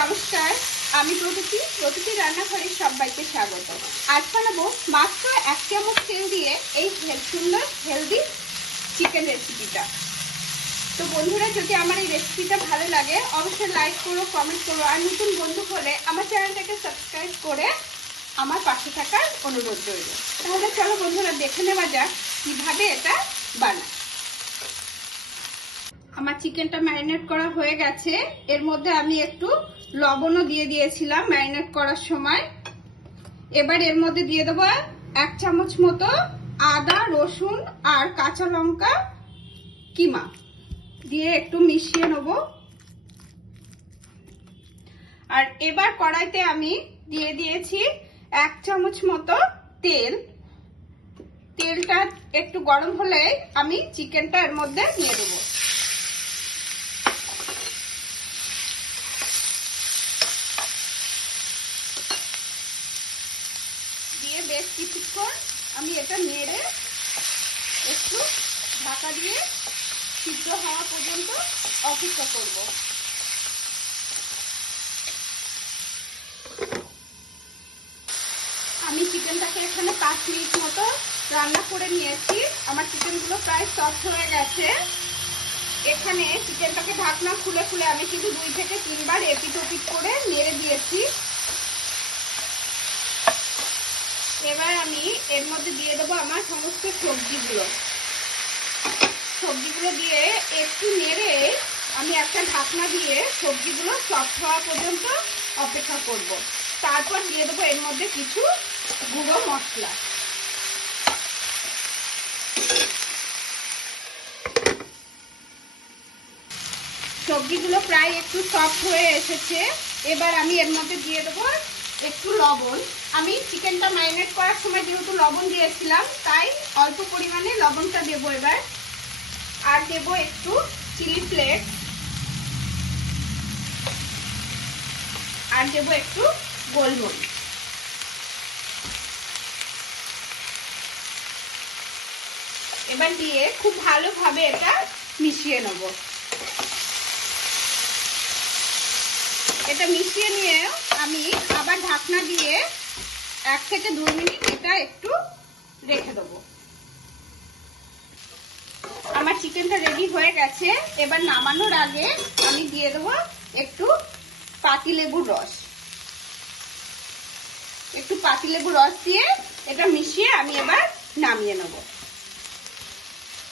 নমস্কার, আমি প্রকৃতি রান্নাঘরে সবাইকে স্বাগত। আজ বানাবো মাত্র 1 চামচ তেল দিয়ে এই সুন্দর হেলদি চিকেন রেসিপিটা। তো বন্ধুরা, যদি আমার এই রেসিপিটা ভালো লাগে অবশ্যই লাইক করো, কমেন্ট করো, আর নতুন বন্ধু হলে আমার চ্যানেলটাকে সাবস্ক্রাইব করে আমার পাশে থাকার অনুরোধ রইল। তাহলে চলো বন্ধুরা, দেখে নেওয়া যাক কিভাবে এটা বানায়। আমার চিকেনটা ম্যারিনেট করা হয়ে গেছে। এর মধ্যে আমি একটু লবণও দিয়ে দিয়েছিলাম ম্যারিনেট করার সময়। এবার এর মধ্যে দিয়ে দেবো 1 চামচ মতো আদা, রসুন আর কাঁচা লঙ্কা কিমা দিয়ে একটু মিশিয়ে নেব। আর এবার কড়াইতে আমি দিয়ে দিয়েছি 1 চামচ মতো তেল। তেলটা একটু গরম হলে আমি চিকেনটা এর মধ্যে দিয়ে দেবো। দিয়ে বেশ কিছুক্ষণ আমি এটা নেড়ে একটু ঢাকা দিয়ে সিদ্ধ হওয়া পর্যন্ত অপেক্ষা করব। আমি চিকেনটাকে এখানে 5 মিনিট মতো রান্না করে নিয়েছি। আমার চিকেনগুলো প্রায় সফট হয়ে গেছে। এখানে চিকেনটাকে ঢাকনা খুলে খুলে আমি কিন্তু 2 থেকে 3 বার এপিট ওপিট করে নেড়ে দিয়েছি। এবার আমি এর মধ্যে দিয়ে দেবো আমার সমস্ত সবজিগুলো দিয়ে একটু নেড়ে আমি একটা ঢাকনা দিয়ে সবজিগুলো সফট হওয়া পর্যন্ত অপেক্ষা করব। তারপর দিয়ে দেবো এর মধ্যে কিছু গুঁড়ো মশলা। সবজিগুলো প্রায় একটু সফট হয়ে এসেছে। এবার আমি এর মধ্যে দিয়ে দেবো একটু লবণ। আমি চিকেনটা ম্যারিনেট করার সময় যেহেতু লবণ দিয়েছিলাম, তাই অল্প পরিমাণে লবণটা দেবো এবার। আর দেবো একটু চিলি ফ্লেক্স, আর দেবো একটু গোলমরিচ। এবার দিয়ে খুব ভালোভাবে এটা মিশিয়ে নেব। এটা মিশিয়ে নিয়ে আমি আবার ঢাকনা দিয়ে 1 থেকে 2 মিনিট এটা একটু রেখে দেবো। আমার চিকেনটা রেডি হয়ে গেছে। এবার নামানোর আগে আমি দিয়ে দেবো একটু পাতিলেবুর রস। একটু পাতিলেবুর রস দিয়ে এটা মিশিয়ে আমি এবার নামিয়ে নেব।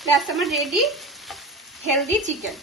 ব্যাস, আমার রেডি হেলদি চিকেন।